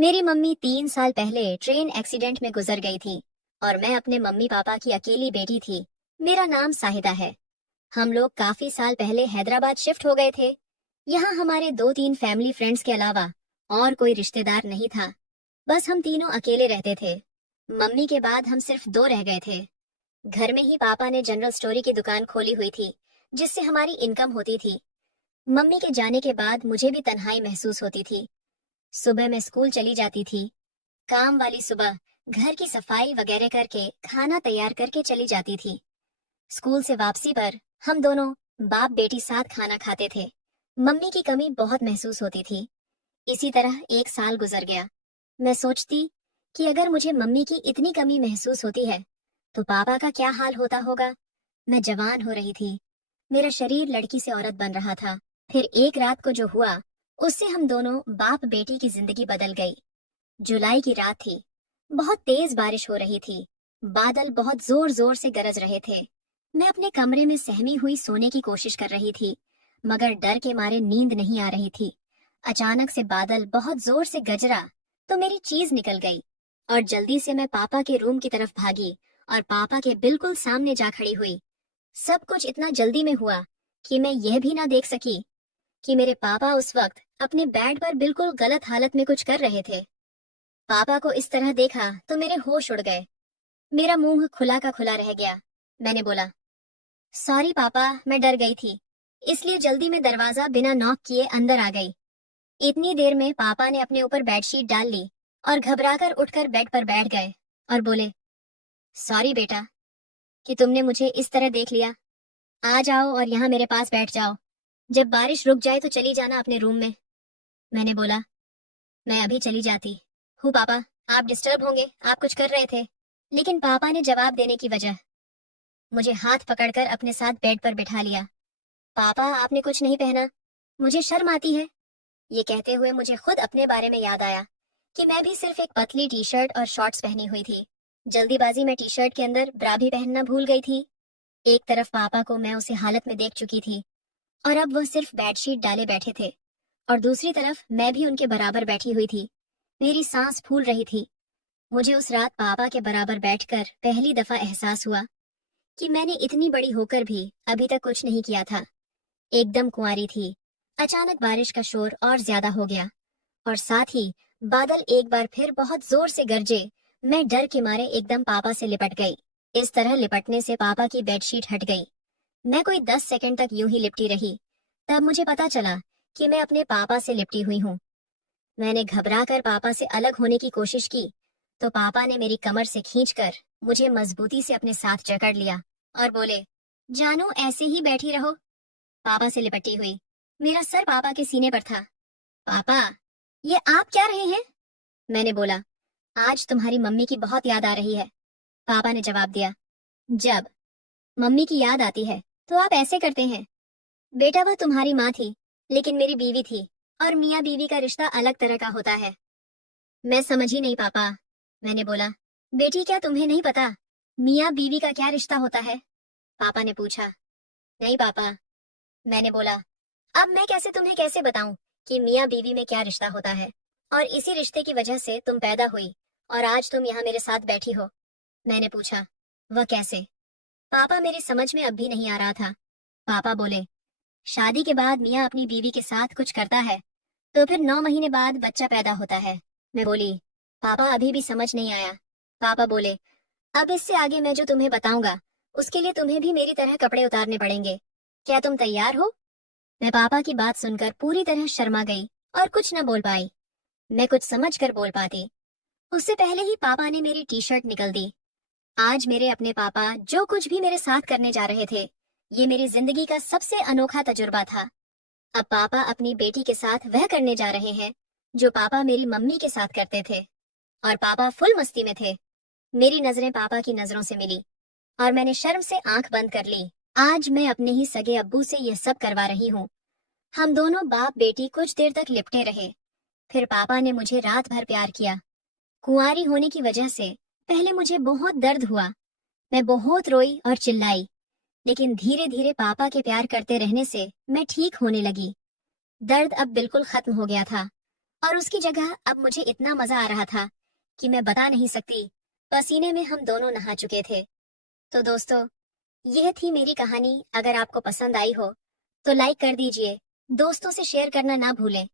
मेरी मम्मी 3 साल पहले ट्रेन एक्सीडेंट में गुजर गई थी और मैं अपने मम्मी पापा की अकेली बेटी थी। मेरा नाम साहिदा है। हम लोग काफी साल पहले हैदराबाद शिफ्ट हो गए थे। यहाँ हमारे 2-3 फैमिली फ्रेंड्स के अलावा और कोई रिश्तेदार नहीं था। बस हम तीनों अकेले रहते थे। मम्मी के बाद हम सिर्फ दो रह गए थे। घर में ही पापा ने जनरल स्टोरी की दुकान खोली हुई थी, जिससे हमारी इनकम होती थी। मम्मी के जाने के बाद मुझे भी तन्हाई महसूस होती थी। सुबह मैं स्कूल चली जाती थी। काम वाली सुबह घर की सफाई वगैरह करके खाना तैयार करके चली जाती थी। स्कूल से वापसी पर हम दोनों बाप बेटी साथ खाना खाते थे। मम्मी की कमी बहुत महसूस होती थी। इसी तरह 1 साल गुजर गया। मैं सोचती कि अगर मुझे मम्मी की इतनी कमी महसूस होती है तो पापा का क्या हाल होता होगा। मैं जवान हो रही थी। मेरा शरीर लड़की से औरत बन रहा था। फिर एक रात को जो हुआ, उससे हम दोनों बाप बेटी की जिंदगी बदल गई। जुलाई की रात थी। बहुत तेज बारिश हो रही थी। बादल बहुत जोर जोर से गरज रहे थे। मैं अपने कमरे में सहमी हुई सोने की कोशिश कर रही थी, मगर डर के मारे नींद नहीं आ रही थी। अचानक से बादल बहुत जोर से गरजा तो मेरी चीज निकल गई और जल्दी से मैं पापा के रूम की तरफ भागी और पापा के बिल्कुल सामने जा खड़ी हुई। सब कुछ इतना जल्दी में हुआ कि मैं यह भी ना देख सकी कि मेरे पापा उस वक्त अपने बेड पर बिल्कुल गलत हालत में कुछ कर रहे थे। पापा को इस तरह देखा तो मेरे होश उड़ गए। मेरा मुंह खुला का खुला रह गया। मैंने बोला, सॉरी पापा, मैं डर गई थी, इसलिए जल्दी में दरवाजा बिना नॉक किए अंदर आ गई। इतनी देर में पापा ने अपने ऊपर बेडशीट डाल ली और घबराकर उठकर बेड पर बैठ गए और बोले, सॉरी बेटा कि तुमने मुझे इस तरह देख लिया। आ जाओ और यहाँ मेरे पास बैठ जाओ। जब बारिश रुक जाए तो चली जाना अपने रूम में। मैंने बोला, मैं अभी चली जाती हूँ पापा, आप डिस्टर्ब होंगे, आप कुछ कर रहे थे। लेकिन पापा ने जवाब देने की बजाय मुझे हाथ पकड़कर अपने साथ बेड पर बिठा लिया। पापा, आपने कुछ नहीं पहना, मुझे शर्म आती है। ये कहते हुए मुझे खुद अपने बारे में याद आया कि मैं भी सिर्फ एक पतली टी शर्ट और शॉर्ट्स पहनी हुई थी। जल्दीबाजी में टी शर्ट के अंदर ब्रा भी पहनना भूल गई थी। एक तरफ पापा को मैं उसी हालत में देख चुकी थी और अब वह सिर्फ बेडशीट डाले बैठे थे, और दूसरी तरफ मैं भी उनके बराबर बैठी हुई थी। मेरी सांस फूल रही थी। मुझे उस रात पापा के बराबर बैठकर पहली दफा एहसास हुआ कि मैंने इतनी बड़ी होकर भी अभी तक कुछ नहीं किया था। एकदम कुंवारी थी। अचानक बारिश का शोर और ज्यादा हो गया और साथ ही बादल एक बार फिर बहुत जोर से गरजे। मैं डर के मारे एकदम पापा से लिपट गई। इस तरह लिपटने से पापा की बेडशीट हट गई। मैं कोई 10 सेकंड तक यूं ही लिपटी रही। तब मुझे पता चला कि मैं अपने पापा से लिपटी हुई हूँ। मैंने घबरा कर पापा से अलग होने की कोशिश की तो पापा ने मेरी कमर से खींचकर मुझे मजबूती से अपने साथ जकड़ लिया और बोले, जानू ऐसे ही बैठी रहो। पापा से लिपटी हुई, मेरा सर पापा के सीने पर था। पापा, ये आप क्या रहे हैं? मैंने बोला, आज तुम्हारी मम्मी की बहुत याद आ रही है। पापा ने जवाब दिया, जब मम्मी की याद आती है तो आप ऐसे करते हैं। बेटा, वह तुम्हारी माँ थी, लेकिन मेरी बीवी थी, और मियाँ बीवी का रिश्ता अलग तरह का होता है। मैं समझ ही नहीं पापा। मैंने बोला, बेटी क्या तुम्हें नहीं पता मियाँ बीवी का क्या रिश्ता होता है? पापा ने पूछा। नहीं पापा। मैंने बोला, अब मैं कैसे बताऊं कि मियाँ बीवी में क्या रिश्ता होता है, और इसी रिश्ते की वजह से तुम पैदा हुई और आज तुम यहाँ मेरे साथ बैठी हो। मैंने पूछा, वह कैसे? पापा, मेरी समझ में अब भी नहीं आ रहा था। पापा बोले, शादी के बाद मियाँ अपनी बीवी के साथ कुछ करता है तो फिर 9 महीने बाद बच्चा पैदा होता है। मैं बोली, पापा अभी भी समझ नहीं आया। पापा बोले, अब इससे आगे मैं जो तुम्हें बताऊंगा उसके लिए तुम्हें भी मेरी तरह कपड़े उतारने पड़ेंगे। क्या तुम तैयार हो? मैं पापा की बात सुनकर पूरी तरह शर्मा गई और कुछ न बोल पाई। मैं कुछ समझ कर बोल पाती उससे पहले ही पापा ने मेरी टी शर्ट निकल दी। आज मेरे अपने पापा जो कुछ भी मेरे साथ करने जा रहे थे, ये मेरी जिंदगी का सबसे अनोखा तजुर्बा था। अब पापा अपनी बेटी के साथ वह करने जा रहे हैं जो पापा मेरी मम्मी के साथ करते थे, और पापा फुल मस्ती में थे। मेरी नजरें पापा की नजरों से मिली और मैंने शर्म से आंख बंद कर ली। आज मैं अपने ही सगे अब्बू से यह सब करवा रही हूँ। हम दोनों बाप बेटी कुछ देर तक लिपटे रहे। फिर पापा ने मुझे रात भर प्यार किया। कुंवारी होने की वजह से पहले मुझे बहुत दर्द हुआ। मैं बहुत रोई और चिल्लाई, लेकिन धीरे धीरे पापा के प्यार करते रहने से मैं ठीक होने लगी। दर्द अब बिल्कुल खत्म हो गया था और उसकी जगह अब मुझे इतना मजा आ रहा था कि मैं बता नहीं सकती। पसीने में हम दोनों नहा चुके थे। तो दोस्तों, यह थी मेरी कहानी। अगर आपको पसंद आई हो तो लाइक कर दीजिए, दोस्तों से शेयर करना ना भूलें।